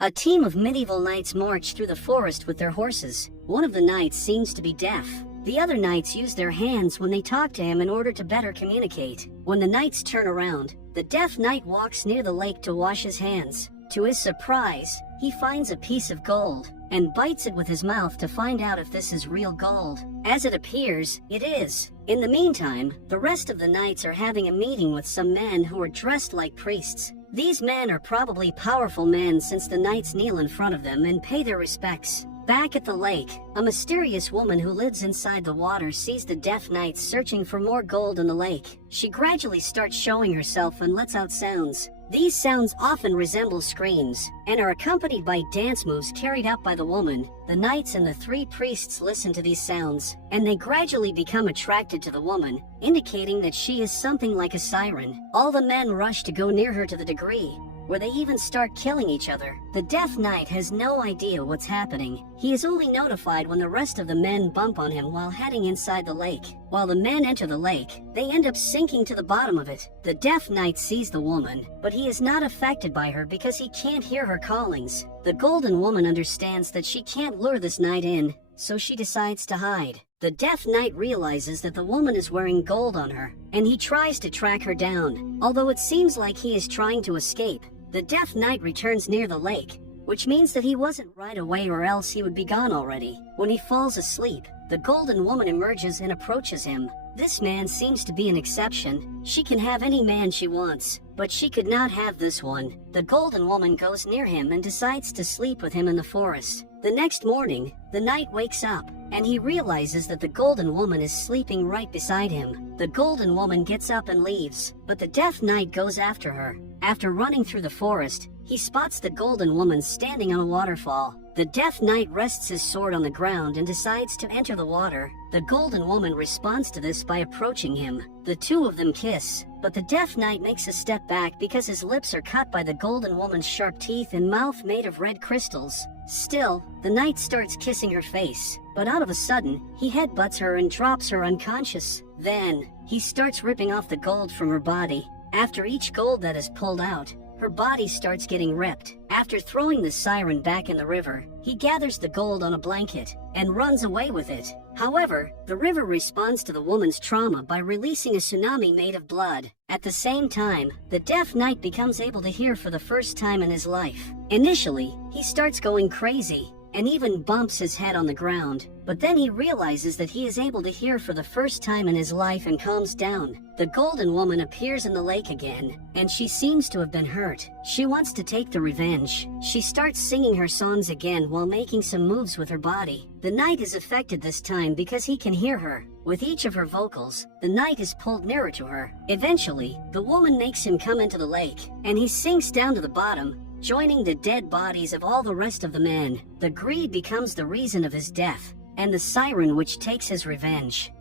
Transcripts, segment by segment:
A team of medieval knights march through the forest with their horses. One of the knights seems to be deaf. The other knights use their hands when they talk to him in order to better communicate. When the knights turn around, the deaf knight walks near the lake to wash his hands. To his surprise, he finds a piece of gold and bites it with his mouth to find out if this is real gold. As it appears, it is. In the meantime, the rest of the knights are having a meeting with some men who are dressed like priests. These men are probably powerful men since the knights kneel in front of them and pay their respects. Back at the lake, a mysterious woman who lives inside the water sees the deaf knights searching for more gold in the lake. She gradually starts showing herself and lets out sounds. These sounds often resemble screams, and are accompanied by dance moves carried out by the woman. The knights and the three priests listen to these sounds, and they gradually become attracted to the woman, indicating that she is something like a siren. All the men rush to go near her to the degree where they even start killing each other. The deaf knight has no idea what's happening. He is only notified when the rest of the men bump on him while heading inside the lake. While the men enter the lake, they end up sinking to the bottom of it. The deaf knight sees the woman, but he is not affected by her because he can't hear her callings. The golden woman understands that she can't lure this knight in, so she decides to hide. The deaf knight realizes that the woman is wearing gold on her, and he tries to track her down. Although it seems like he is trying to escape, the deaf knight returns near the lake, which means that he wasn't right away or else he would be gone already. When he falls asleep, the golden woman emerges and approaches him. This man seems to be an exception. She can have any man she wants, but she could not have this one. The golden woman goes near him and decides to sleep with him in the forest. The next morning, the knight wakes up, and he realizes that the golden woman is sleeping right beside him. The golden woman gets up and leaves, but the deaf knight goes after her. After running through the forest, he spots the golden woman standing on a waterfall. The deaf knight rests his sword on the ground and decides to enter the water. The golden woman responds to this by approaching him. The two of them kiss, but the deaf knight makes a step back because his lips are cut by the golden woman's sharp teeth and mouth made of red crystals. Still, the knight starts kissing her face, but out of a sudden, he headbutts her and drops her unconscious. Then, he starts ripping off the gold from her body. After each gold that is pulled out, her body starts getting ripped. After throwing the siren back in the river, he gathers the gold on a blanket and runs away with it. However, the river responds to the woman's trauma by releasing a tsunami made of blood. At the same time, the deaf knight becomes able to hear for the first time in his life. Initially, he starts going crazy and even bumps his head on the ground, but then he realizes that he is able to hear for the first time in his life and calms down. The golden woman appears in the lake again, and she seems to have been hurt. She wants to take the revenge. She starts singing her songs again while making some moves with her body. The knight is affected this time because he can hear her. With each of her vocals, the knight is pulled nearer to her. Eventually, the woman makes him come into the lake, and he sinks down to the bottom, joining the dead bodies of all the rest of the men. The greed becomes the reason of his death, and the siren which takes his revenge.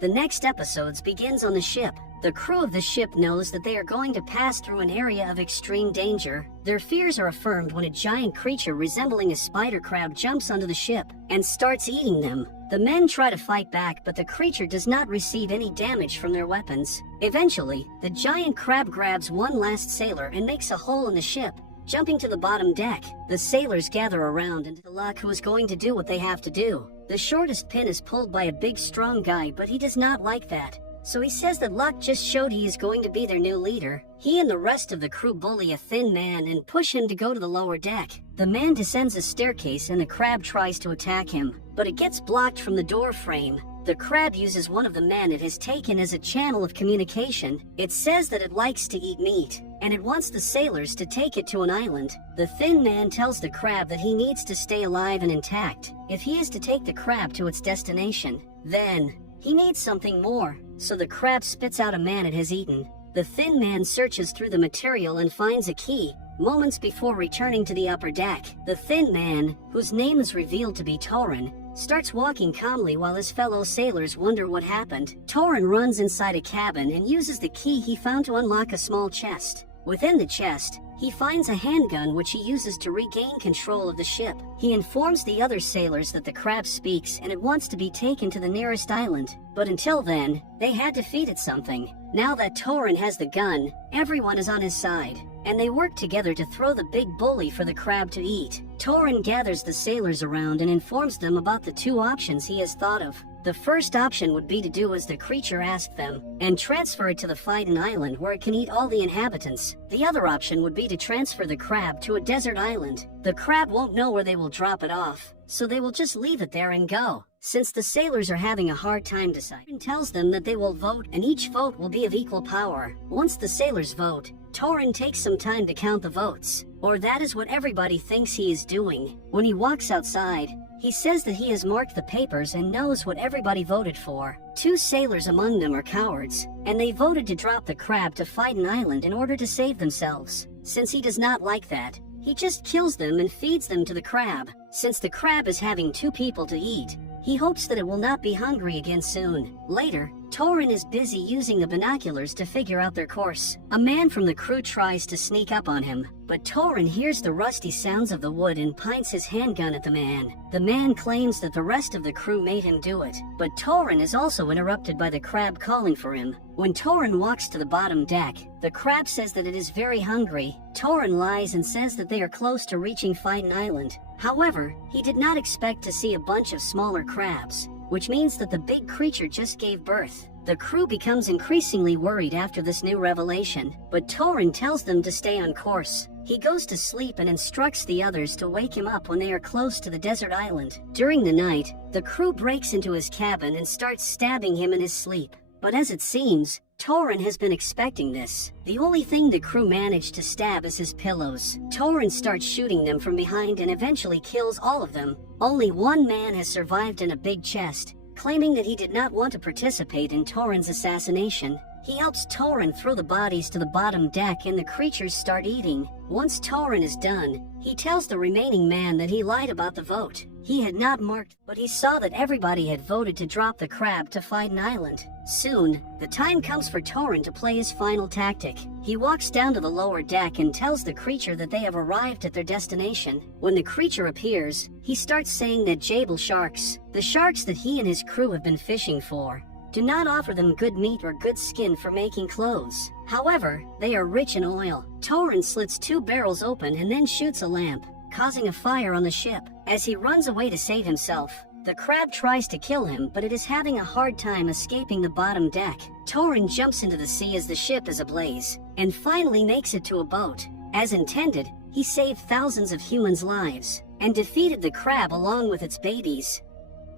The next episodes begins on the ship. The crew of the ship knows that they are going to pass through an area of extreme danger. Their fears are affirmed when a giant creature resembling a spider crab jumps onto the ship and starts eating them. The men try to fight back, but the creature does not receive any damage from their weapons. Eventually, the giant crab grabs one last sailor and makes a hole in the ship. Jumping to the bottom deck, the sailors gather around and Luck, who is going to do what they have to do. The shortest pin is pulled by a big strong guy, but he does not like that. So he says that Luck just showed he is going to be their new leader. He and the rest of the crew bully a thin man and push him to go to the lower deck. The man descends a staircase and the crab tries to attack him, but it gets blocked from the door frame. The crab uses one of the men it has taken as a channel of communication. It says that it likes to eat meat, and it wants the sailors to take it to an island. The thin man tells the crab that he needs to stay alive and intact if he is to take the crab to its destination. Then, he needs something more, so the crab spits out a man it has eaten. The thin man searches through the material and finds a key. Moments before returning to the upper deck, the thin man, whose name is revealed to be Torin, starts walking calmly while his fellow sailors wonder what happened. Torin runs inside a cabin and uses the key he found to unlock a small chest. Within the chest, he finds a handgun which he uses to regain control of the ship. He informs the other sailors that the crab speaks and it wants to be taken to the nearest island. But until then, they had defeated something. Now that Torin has the gun, everyone is on his side. and they work together to throw the big bully for the crab to eat. Torin gathers the sailors around and informs them about the two options he has thought of. The first option would be to do as the creature asked them, and transfer it to the Fightin' Island where it can eat all the inhabitants. The other option would be to transfer the crab to a desert island. The crab won't know where they will drop it off, so they will just leave it there and go. Since the sailors are having a hard time deciding, tells them that they will vote, and each vote will be of equal power. Once the sailors vote, Torin takes some time to count the votes, or that is what everybody thinks he is doing. When he walks outside, he says that he has marked the papers and knows what everybody voted for. Two sailors among them are cowards, and they voted to drop the crab to Fightin' Island in order to save themselves. Since he does not like that, he just kills them and feeds them to the crab. Since the crab is having two people to eat, he hopes that it will not be hungry again soon. Later, Torin is busy using the binoculars to figure out their course. A man from the crew tries to sneak up on him, but Torin hears the rusty sounds of the wood and points his handgun at the man. The man claims that the rest of the crew made him do it, but Torin is also interrupted by the crab calling for him. When Torin walks to the bottom deck, the crab says that it is very hungry. Torin lies and says that they are close to reaching Fightin' Island. However, he did not expect to see a bunch of smaller crabs, which means that the big creature just gave birth. The crew becomes increasingly worried after this new revelation, but Torin tells them to stay on course. He goes to sleep and instructs the others to wake him up when they are close to the desert island. During the night, the crew breaks into his cabin and starts stabbing him in his sleep. But as it seems, Torin has been expecting this. The only thing the crew managed to stab is his pillows. Torin starts shooting them from behind and eventually kills all of them. Only one man has survived in a big chest, claiming that he did not want to participate in Torin's assassination. He helps Torin throw the bodies to the bottom deck and the creatures start eating. Once Torin is done, he tells the remaining man that he lied about the vote. He had not marked, but he saw that everybody had voted to drop the crab to Fightin' Island. Soon, the time comes for Torin to play his final tactic. He walks down to the lower deck and tells the creature that they have arrived at their destination. When the creature appears, he starts saying that Jabal sharks, the sharks that he and his crew have been fishing for, do not offer them good meat or good skin for making clothes. However, they are rich in oil. Torin slits two barrels open and then shoots a lamp, causing a fire on the ship. As he runs away to save himself, the crab tries to kill him, but it is having a hard time escaping the bottom deck. Torin jumps into the sea as the ship is ablaze, and finally makes it to a boat. As intended, he saved thousands of humans' lives, and defeated the crab along with its babies.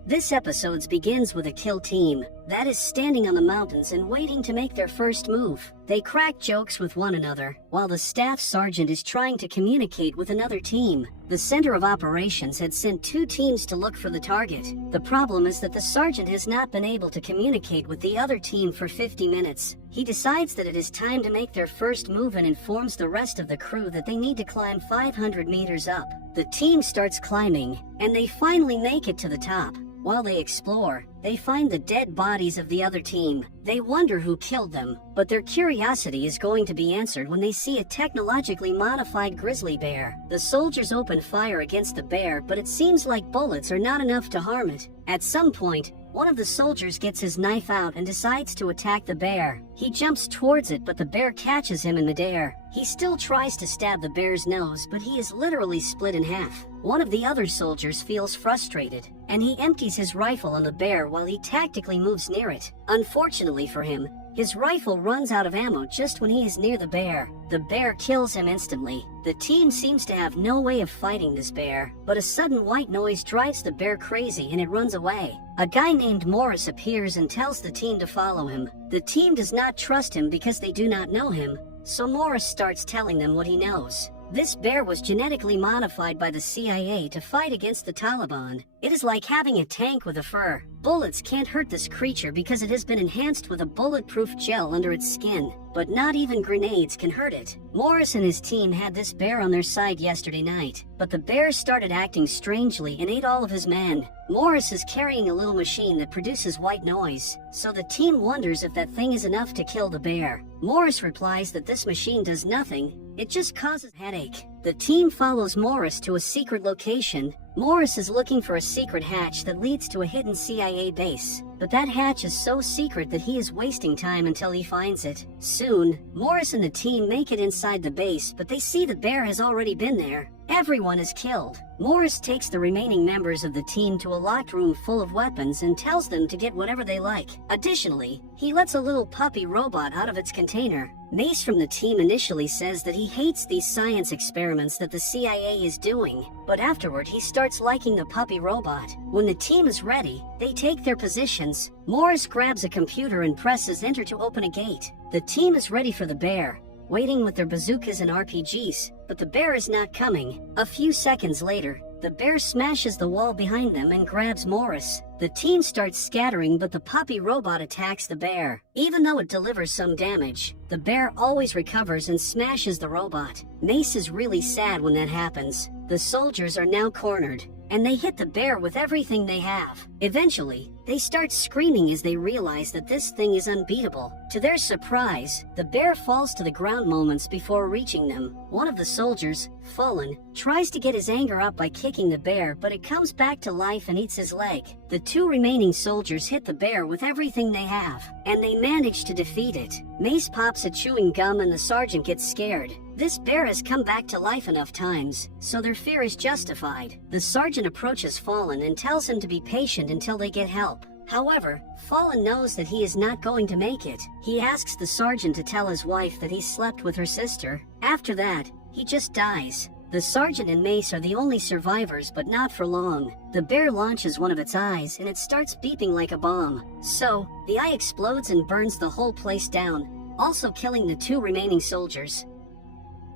This episode begins with a kill team that is standing on the mountains and waiting to make their first move. They crack jokes with one another, while the staff sergeant is trying to communicate with another team. The center of operations had sent two teams to look for the target. The problem is that the sergeant has not been able to communicate with the other team for 50 minutes. He decides that it is time to make their first move and informs the rest of the crew that they need to climb 500 meters up. The team starts climbing, and they finally make it to the top. While they explore, they find the dead bodies of the other team. They wonder who killed them, but their curiosity is going to be answered when they see a technologically modified grizzly bear. The soldiers open fire against the bear, but it seems like bullets are not enough to harm it. At some point, one of the soldiers gets his knife out and decides to attack the bear. He jumps towards it, but the bear catches him in midair. He still tries to stab the bear's nose, but he is literally split in half. One of the other soldiers feels frustrated, and he empties his rifle on the bear while he tactically moves near it. Unfortunately for him, his rifle runs out of ammo just when he is near the bear. The bear kills him instantly. The team seems to have no way of fighting this bear, but a sudden white noise drives the bear crazy and it runs away. A guy named Morris appears and tells the team to follow him. The team does not trust him because they do not know him, so Morris starts telling them what he knows. This bear was genetically modified by the CIA to fight against the Taliban. It is like having a tank with a fur. Bullets can't hurt this creature because it has been enhanced with a bulletproof gel under its skin, but not even grenades can hurt it. Morris and his team had this bear on their side yesterday night, but the bear started acting strangely and ate all of his men. Morris is carrying a little machine that produces white noise, so the team wonders if that thing is enough to kill the bear. Morris replies that this machine does nothing, it just causes a headache. The team follows Morris to a secret location. Morris is looking for a secret hatch that leads to a hidden CIA base, but that hatch is so secret that he is wasting time until he finds it. Soon, Morris and the team make it inside the base, but they see the bear has already been there. Everyone is killed. Morris takes the remaining members of the team to a locked room full of weapons and tells them to get whatever they like. Additionally, he lets a little puppy robot out of its container. Mace from the team initially says that he hates these science experiments that the CIA is doing, but afterward he starts liking the puppy robot. When the team is ready, they take their positions. Morris grabs a computer and presses enter to open a gate. The team is ready for the bear, waiting with their bazookas and RPGs, but the bear is not coming. A few seconds later, the bear smashes the wall behind them and grabs Morris. The team starts scattering, but the puppy robot attacks the bear. Even though it delivers some damage, the bear always recovers and smashes the robot. Mace is really sad when that happens. The soldiers are now cornered, and they hit the bear with everything they have. Eventually, they start screaming as they realize that this thing is unbeatable. To their surprise, the bear falls to the ground moments before reaching them. One of the soldiers, Fallen, tries to get his anger up by kicking the bear, but it comes back to life and eats his leg. The two remaining soldiers hit the bear with everything they have, and they manage to defeat it. Mace pops a chewing gum and the sergeant gets scared. This bear has come back to life enough times, so their fear is justified. The sergeant approaches Fallen and tells him to be patient until they get help. However, Fallen knows that he is not going to make it. He asks the sergeant to tell his wife that he slept with her sister. After that, he just dies. The sergeant and Mace are the only survivors, but not for long. The bear launches one of its eyes and it starts beeping like a bomb. So, the eye explodes and burns the whole place down, also killing the two remaining soldiers.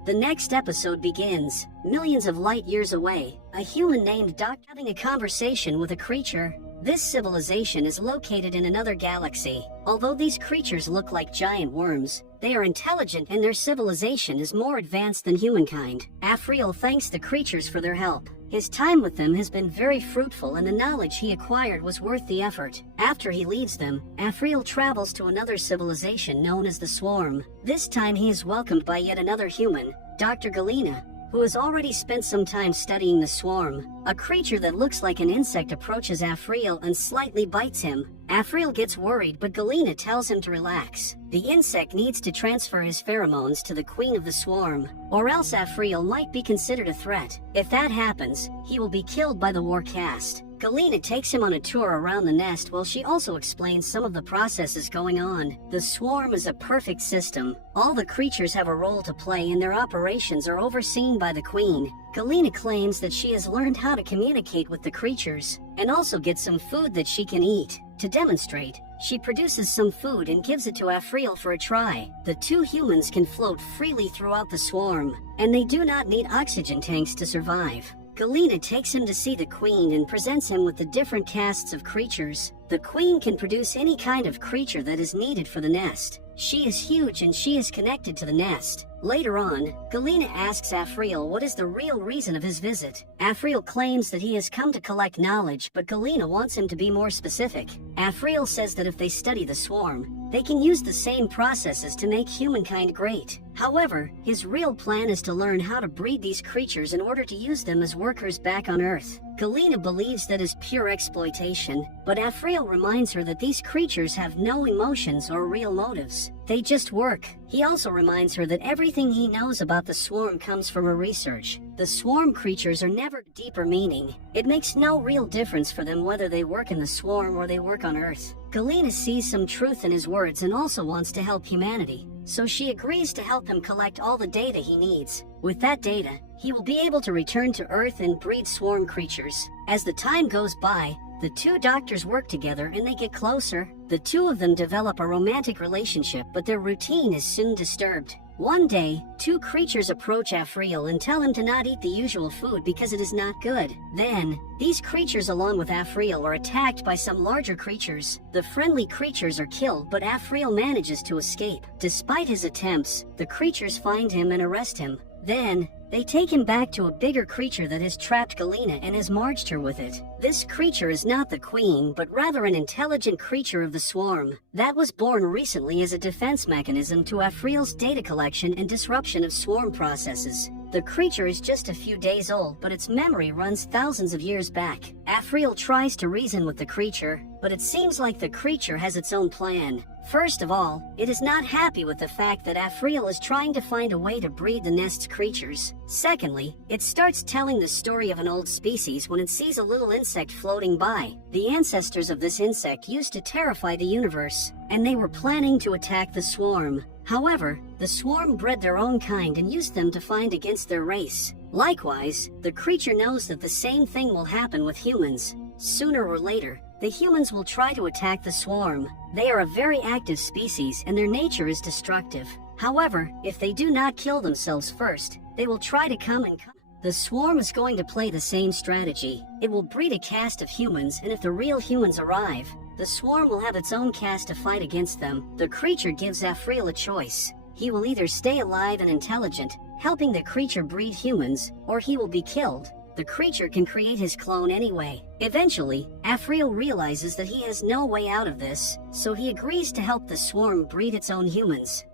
The next episode begins. Millions of light years away, a human named Doc having a conversation with a creature. This civilization is located in another galaxy. Although these creatures look like giant worms, they are intelligent and their civilization is more advanced than humankind. Afriel thanks the creatures for their help. His time with them has been very fruitful and the knowledge he acquired was worth the effort. After he leaves them, Afriel travels to another civilization known as the Swarm. This time he is welcomed by yet another human, Dr. Galena, who has already spent some time studying the Swarm. A creature that looks like an insect approaches Afriel and slightly bites him. Afriel gets worried, but Galena tells him to relax. The insect needs to transfer his pheromones to the queen of the Swarm, or else Afriel might be considered a threat. If that happens, he will be killed by the war caste. Galena takes him on a tour around the nest while she also explains some of the processes going on. The Swarm is a perfect system. All the creatures have a role to play and their operations are overseen by the queen. Galena claims that she has learned how to communicate with the creatures, and also get some food that she can eat. To demonstrate, she produces some food and gives it to Afriel for a try. The two humans can float freely throughout the Swarm, and they do not need oxygen tanks to survive. Galena takes him to see the queen and presents him with the different castes of creatures. The queen can produce any kind of creature that is needed for the nest. She is huge and she is connected to the nest. Later on, Galena asks Afriel what is the real reason of his visit. Afriel claims that he has come to collect knowledge, but Galena wants him to be more specific. Afriel says that if they study the Swarm, they can use the same processes to make humankind great. However, his real plan is to learn how to breed these creatures in order to use them as workers back on Earth. Galena believes that is pure exploitation, but Afriel reminds her that these creatures have no emotions or real motives. They just work. He also reminds her that everything he knows about the Swarm comes from her research. The Swarm creatures are never deeper meaning. It makes no real difference for them whether they work in the Swarm or they work on Earth. Galena sees some truth in his words and also wants to help humanity, so she agrees to help him collect all the data he needs. With that data, he will be able to return to Earth and breed Swarm creatures. As the time goes by, the two doctors work together and they get closer. The two of them develop a romantic relationship, but their routine is soon disturbed. One day, two creatures approach Afriel and tell him to not eat the usual food because it is not good. Then, these creatures along with Afriel are attacked by some larger creatures. The friendly creatures are killed, but Afriel manages to escape. Despite his attempts, the creatures find him and arrest him. Then, they take him back to a bigger creature that has trapped Galena and has marched her with it. This creature is not the queen, but rather an intelligent creature of the Swarm that was born recently as a defense mechanism to Afriel's data collection and disruption of Swarm processes. The The creature is just a few days old, but its memory runs thousands of years back. Afriel tries to reason with the creature, but it seems like the creature has its own plan. First of all, it is not happy with the fact that Afriel is trying to find a way to breed the nest's creatures. Secondly, it starts telling the story of an old species when it sees a little insect floating by. The ancestors of this insect used to terrify the universe, and they were planning to attack the swarm. However, the swarm bred their own kind and used them to fight against their race. Likewise, the creature knows that the same thing will happen with humans. Sooner or later, the humans will try to attack the swarm. They are a very active species and their nature is destructive. However, if they do not kill themselves first, they will try to come. The swarm is going to play the same strategy. It will breed a caste of humans, and if the real humans arrive, the swarm will have its own caste to fight against them. The creature gives Afriel a choice. He will either stay alive and intelligent, helping the creature breed humans, or he will be killed. The creature can create his clone anyway. Eventually, Afriel realizes that he has no way out of this, so he agrees to help the swarm breed its own humans.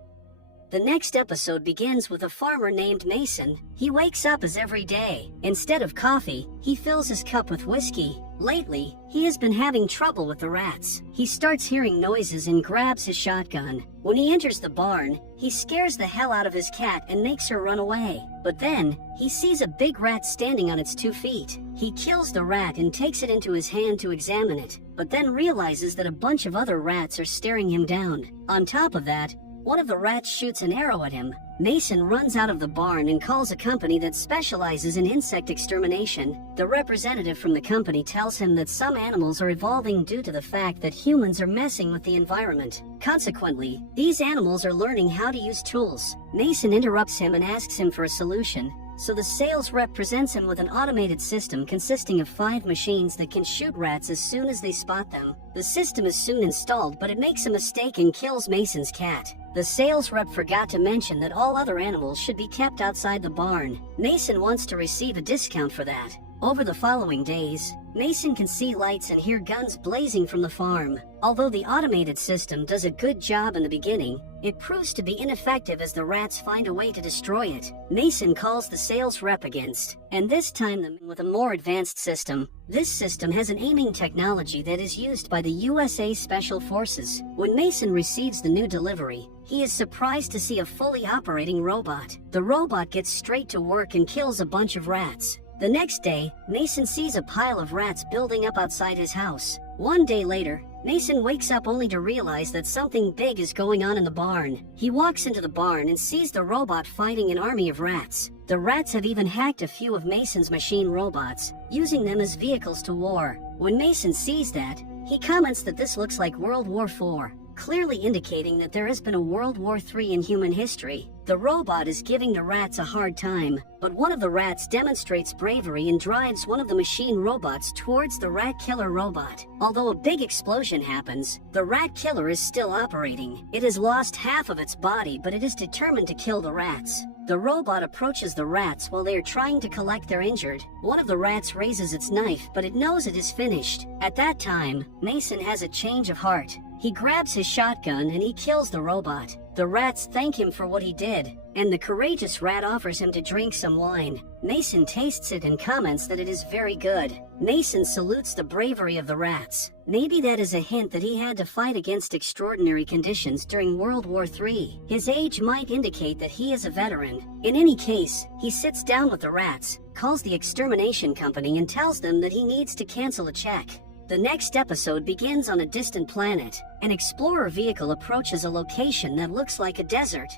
The next episode begins with a farmer named Mason. He wakes up as every day. Instead of coffee, he fills his cup with whiskey. Lately, he has been having trouble with the rats. He starts hearing noises and grabs his shotgun. When he enters the barn, he scares the hell out of his cat and makes her run away. But then, he sees a big rat standing on its 2 feet. He kills the rat and takes it into his hand to examine it, but then realizes that a bunch of other rats are staring him down. On top of that, one of the rats shoots an arrow at him. Mason runs out of the barn and calls a company that specializes in insect extermination. The representative from the company tells him that some animals are evolving due to the fact that humans are messing with the environment. Consequently, these animals are learning how to use tools. Mason interrupts him and asks him for a solution. So the sales rep presents him with an automated system consisting of 5 machines that can shoot rats as soon as they spot them. The system is soon installed, but it makes a mistake and kills Mason's cat. The sales rep forgot to mention that all other animals should be kept outside the barn. Mason wants to receive a discount for that. Over the following days, Mason can see lights and hear guns blazing from the farm. Although the automated system does a good job in the beginning, it proves to be ineffective as the rats find a way to destroy it. Mason calls the sales rep against, and this time with a more advanced system. This system has an aiming technology that is used by the USA Special Forces. When Mason receives the new delivery, he is surprised to see a fully operating robot. The robot gets straight to work and kills a bunch of rats. The next day, Mason sees a pile of rats building up outside his house. One day later, Mason wakes up only to realize that something big is going on in the barn. He walks into the barn and sees the robot fighting an army of rats. The rats have even hacked a few of Mason's machine robots, using them as vehicles to war. When Mason sees that, he comments that this looks like World War IV, clearly indicating that there has been a World War III in human history. The robot is giving the rats a hard time, but one of the rats demonstrates bravery and drives one of the machine robots towards the rat killer robot. Although a big explosion happens, the rat killer is still operating. It has lost half of its body, but it is determined to kill the rats. The robot approaches the rats while they are trying to collect their injured. One of the rats raises its knife, but it knows it is finished. At that time, Mason has a change of heart. He grabs his shotgun and he kills the robot. The rats thank him for what he did, and the courageous rat offers him to drink some wine. Mason tastes it and comments that it is very good. Mason salutes the bravery of the rats. Maybe that is a hint that he had to fight against extraordinary conditions during World War III. His age might indicate that he is a veteran. In any case, he sits down with the rats, calls the extermination company and tells them that he needs to cancel a check. The next episode begins on a distant planet. An explorer vehicle approaches a location that looks like a desert.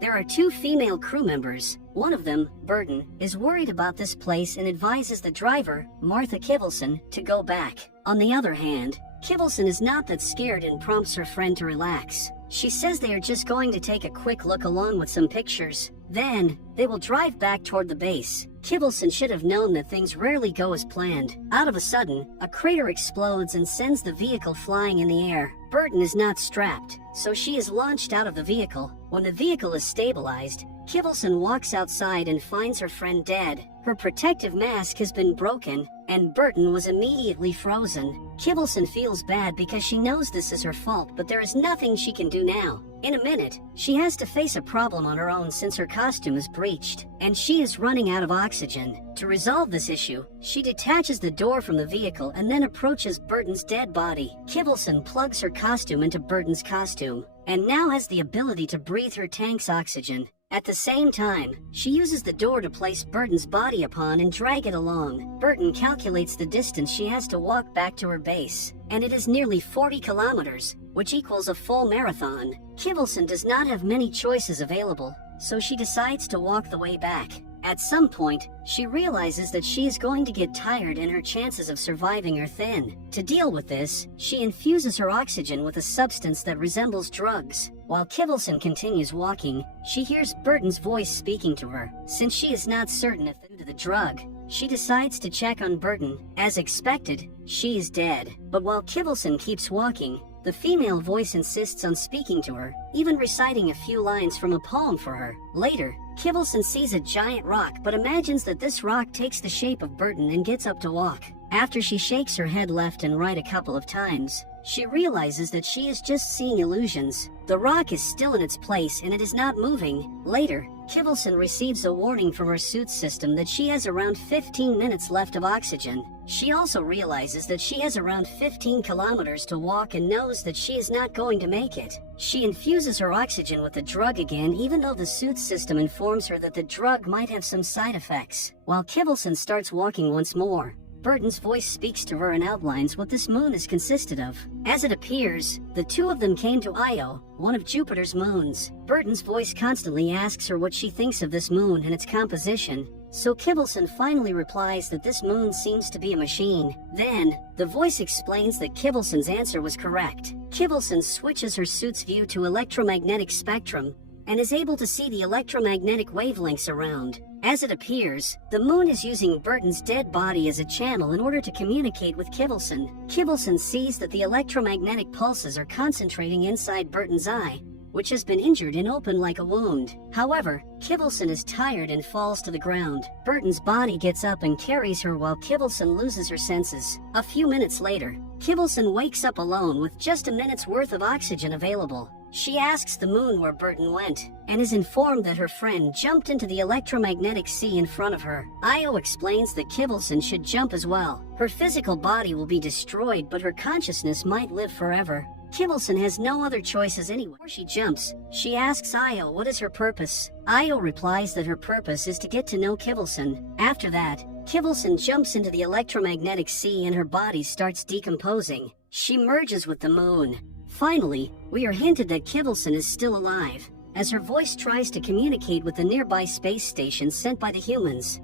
There are 2 female crew members. One of them, Burton, is worried about this place and advises the driver, Martha Kivelson, to go back. On the other hand, Kivelson is not that scared and prompts her friend to relax. She says they are just going to take a quick look along with some pictures. Then, they will drive back toward the base. Kivelson should have known that things rarely go as planned. Out of a sudden, a crater explodes and sends the vehicle flying in the air. Burton is not strapped, so she is launched out of the vehicle. When the vehicle is stabilized, Kivelson walks outside and finds her friend dead. Her protective mask has been broken, and Burton was immediately frozen. Kivelson feels bad because she knows this is her fault, but there is nothing she can do now. In a minute, she has to face a problem on her own since her costume is breached, and she is running out of oxygen. To resolve this issue, she detaches the door from the vehicle and then approaches Burton's dead body. Kivelson plugs her costume into Burton's costume, and now has the ability to breathe her tank's oxygen. At the same time, she uses the door to place Burton's body upon and drag it along. Burton calculates the distance she has to walk back to her base, and it is nearly 40 kilometers, which equals a full marathon. Kivelson does not have many choices available, so she decides to walk the way back. At some point, she realizes that she is going to get tired and her chances of surviving are thin. To deal with this, she infuses her oxygen with a substance that resembles drugs. While Kivelson continues walking, she hears Burton's voice speaking to her. Since she is not certain if due to the drug, she decides to check on Burton. As expected, she is dead. But while Kivelson keeps walking, the female voice insists on speaking to her, even reciting a few lines from a poem for her. Later, Kivelson sees a giant rock but imagines that this rock takes the shape of Burton and gets up to walk. After she shakes her head left and right a couple of times, she realizes that she is just seeing illusions. The rock is still in its place and it is not moving. Later, Kivelson receives a warning from her suit system that she has around 15 minutes left of oxygen. She also realizes that she has around 15 kilometers to walk and knows that she is not going to make it. She infuses her oxygen with the drug again, even though the suit system informs her that the drug might have some side effects. While Kivelson starts walking once more, Burton's voice speaks to her and outlines what this moon is consisted of. As it appears, the two of them came to Io, one of Jupiter's moons. Burton's voice constantly asks her what she thinks of this moon and its composition, so Kivelson finally replies that this moon seems to be a machine. Then, the voice explains that Kivelson's answer was correct. Kivelson switches her suit's view to electromagnetic spectrum, and is able to see the electromagnetic wavelengths around. As it appears, the moon is using Burton's dead body as a channel in order to communicate with Kivelson. Kivelson sees that the electromagnetic pulses are concentrating inside Burton's eye, which has been injured and open like a wound. However, Kivelson is tired and falls to the ground. Burton's body gets up and carries her while Kivelson loses her senses. A few minutes later, Kivelson wakes up alone with just a minute's worth of oxygen available. She asks the moon where Burton went, and is informed that her friend jumped into the electromagnetic sea in front of her. Io explains that Kivelson should jump as well. Her physical body will be destroyed, but her consciousness might live forever. Kivelson has no other choices anyway. Before she jumps, she asks Io what is her purpose. Io replies that her purpose is to get to know Kivelson. After that, Kivelson jumps into the electromagnetic sea and her body starts decomposing. She merges with the moon. Finally, we are hinted that Kivelson is still alive, as her voice tries to communicate with the nearby space station sent by the humans.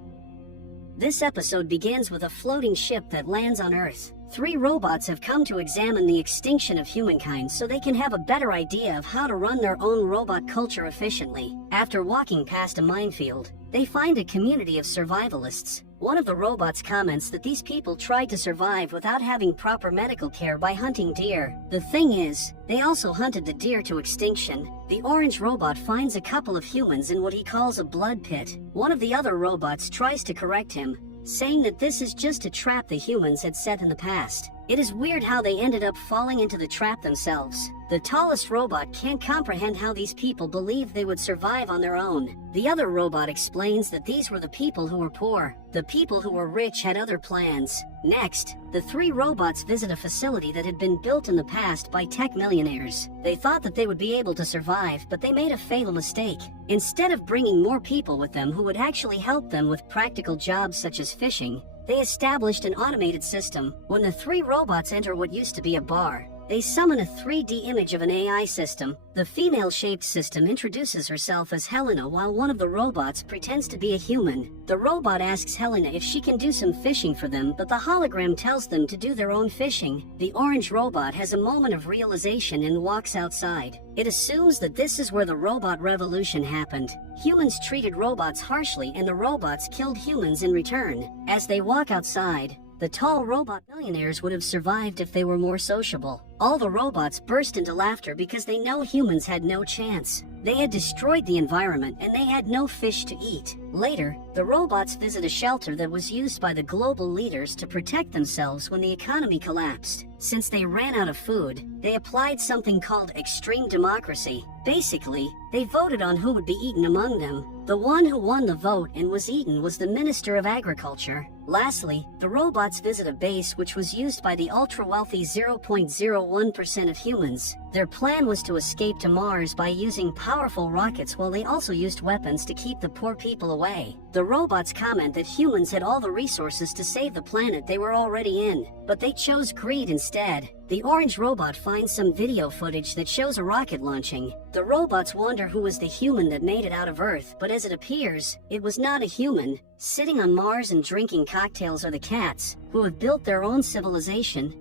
This episode begins with a floating ship that lands on Earth. 3 robots have come to examine the extinction of humankind so they can have a better idea of how to run their own robot culture efficiently. After walking past a minefield, they find a community of survivalists. One of the robots comments that these people tried to survive without having proper medical care by hunting deer. The thing is, they also hunted the deer to extinction. The orange robot finds a couple of humans in what he calls a blood pit. One of the other robots tries to correct him, saying that this is just a trap the humans had set in the past. It is weird how they ended up falling into the trap themselves. The tallest robot can't comprehend how these people believed they would survive on their own. The other robot explains that these were the people who were poor. The people who were rich had other plans. Next, the 3 robots visit a facility that had been built in the past by tech millionaires. They thought that they would be able to survive, but they made a fatal mistake. Instead of bringing more people with them who would actually help them with practical jobs such as fishing, they established an automated system. When the 3 robots enter what used to be a bar, they summon a 3D image of an AI system. The female-shaped system introduces herself as Helena while one of the robots pretends to be a human. The robot asks Helena if she can do some fishing for them, but the hologram tells them to do their own fishing. The orange robot has a moment of realization and walks outside. It assumes that this is where the robot revolution happened. Humans treated robots harshly and the robots killed humans in return. As they walk outside, The tall robot millionaires would have survived if they were more sociable. All the robots burst into laughter because they know humans had no chance. They had destroyed the environment and they had no fish to eat. Later, the robots visit a shelter that was used by the global leaders to protect themselves when the economy collapsed. Since they ran out of food, they applied something called extreme democracy. Basically, they voted on who would be eaten among them. The one who won the vote and was eaten was the Minister of Agriculture. Lastly, the robots visit a base which was used by the ultra-wealthy 0.01% of humans. Their plan was to escape to Mars by using powerful rockets while they also used weapons to keep the poor people away. The robots comment that humans had all the resources to save the planet they were already in, but they chose greed instead. The orange robot finds some video footage that shows a rocket launching. The robots wonder who was the human that made it out of Earth, but as it appears, it was not a human. Sitting on Mars and drinking cocktails are the cats, who have built their own civilization.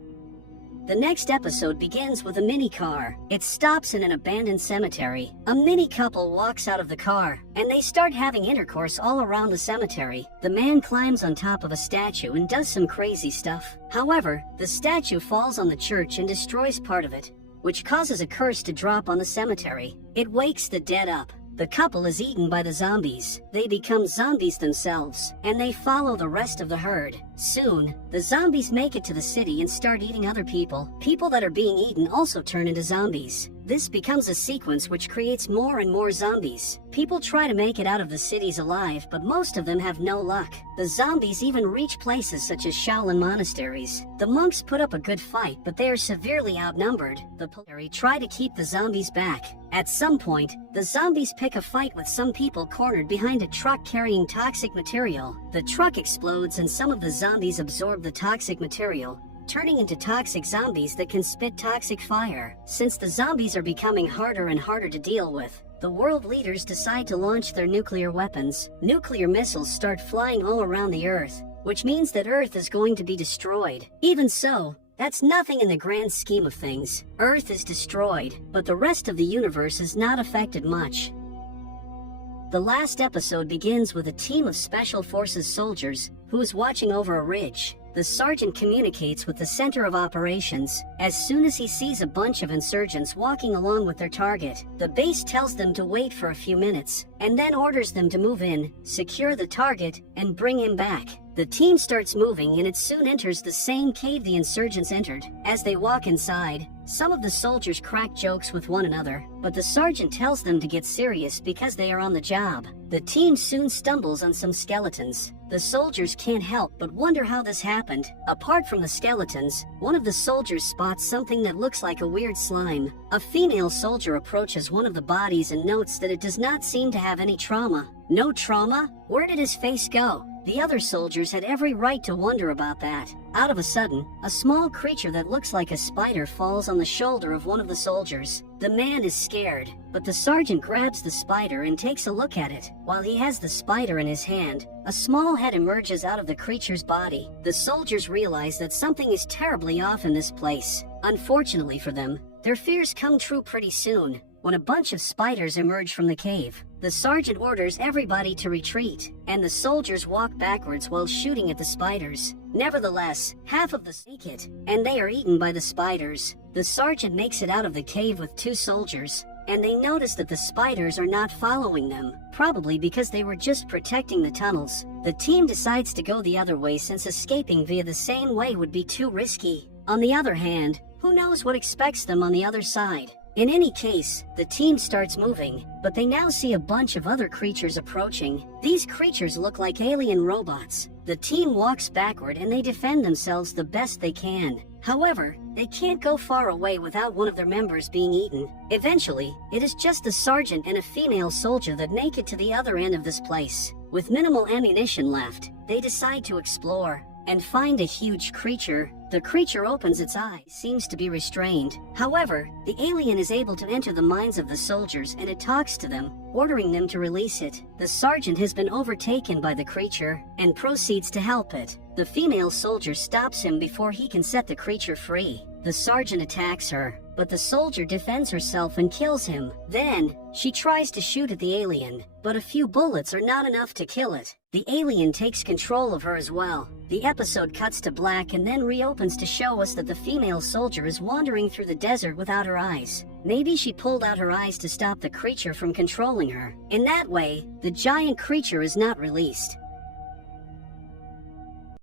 The next episode begins with a mini car. It stops in an abandoned cemetery. A mini couple walks out of the car, and they start having intercourse all around the cemetery. The man climbs on top of a statue and does some crazy stuff. However, the statue falls on the church and destroys part of it, which causes a curse to drop on the cemetery. It wakes the dead up. The couple is eaten by the zombies. They become zombies themselves, and they follow the rest of the herd. Soon, the zombies make it to the city and start eating other people. People that are being eaten also turn into zombies. This becomes a sequence which creates more and more zombies. People try to make it out of the cities alive, but most of them have no luck. The zombies even reach places such as Shaolin monasteries. The monks put up a good fight, but they are severely outnumbered. The military try to keep the zombies back. At some point, the zombies pick a fight with some people cornered behind a truck carrying toxic material. The truck explodes and some of the zombies absorb the toxic material, turning into toxic zombies that can spit toxic fire. Since the zombies are becoming harder and harder to deal with, the world leaders decide to launch their nuclear weapons. Nuclear missiles start flying all around the Earth, which means that Earth is going to be destroyed. Even so, that's nothing in the grand scheme of things. Earth is destroyed, but the rest of the universe is not affected much. The last episode begins with a team of Special Forces soldiers who is watching over a ridge. The sergeant communicates with the center of operations. As soon as he sees a bunch of insurgents walking along with their target, the base tells them to wait for a few minutes, and then orders them to move in, secure the target, and bring him back. The team starts moving and it soon enters the same cave the insurgents entered. As they walk inside, some of the soldiers crack jokes with one another, but the sergeant tells them to get serious because they are on the job. The team soon stumbles on some skeletons. The soldiers can't help but wonder how this happened. Apart from the skeletons, one of the soldiers spots something that looks like a weird slime. A female soldier approaches one of the bodies and notes that it does not seem to have any trauma. No trauma? Where did his face go? The other soldiers had every right to wonder about that. Out of a sudden, a small creature that looks like a spider falls on the shoulder of one of the soldiers. The man is scared, but the sergeant grabs the spider and takes a look at it. While he has the spider in his hand, a small head emerges out of the creature's body. The soldiers realize that something is terribly off in this place. Unfortunately for them, their fears come true pretty soon. When a bunch of spiders emerge from the cave, the sergeant orders everybody to retreat, and the soldiers walk backwards while shooting at the spiders. Nevertheless, half of the make it, and they are eaten by the spiders. The sergeant makes it out of the cave with two soldiers, and they notice that the spiders are not following them, probably because they were just protecting the tunnels. The team decides to go the other way since escaping via the same way would be too risky. On the other hand, who knows what expects them on the other side? In any case, the team starts moving, but they now see a bunch of other creatures approaching. These creatures look like alien robots. The team walks backward and they defend themselves the best they can. However, they can't go far away without one of their members being eaten. Eventually, it is just the sergeant and a female soldier that make it to the other end of this place. With minimal ammunition left, they decide to explore and find a huge creature. The creature opens its eye, seems to be restrained. However, the alien is able to enter the minds of the soldiers and it talks to them, ordering them to release it. The sergeant has been overtaken by the creature and proceeds to help it. The female soldier stops him before he can set the creature free. The sergeant attacks her, but the soldier defends herself and kills him. Then, she tries to shoot at the alien, but a few bullets are not enough to kill it. The alien takes control of her as well. The episode cuts to black and then reopens to show us that the female soldier is wandering through the desert without her eyes. Maybe she pulled out her eyes to stop the creature from controlling her. In that way, the giant creature is not released.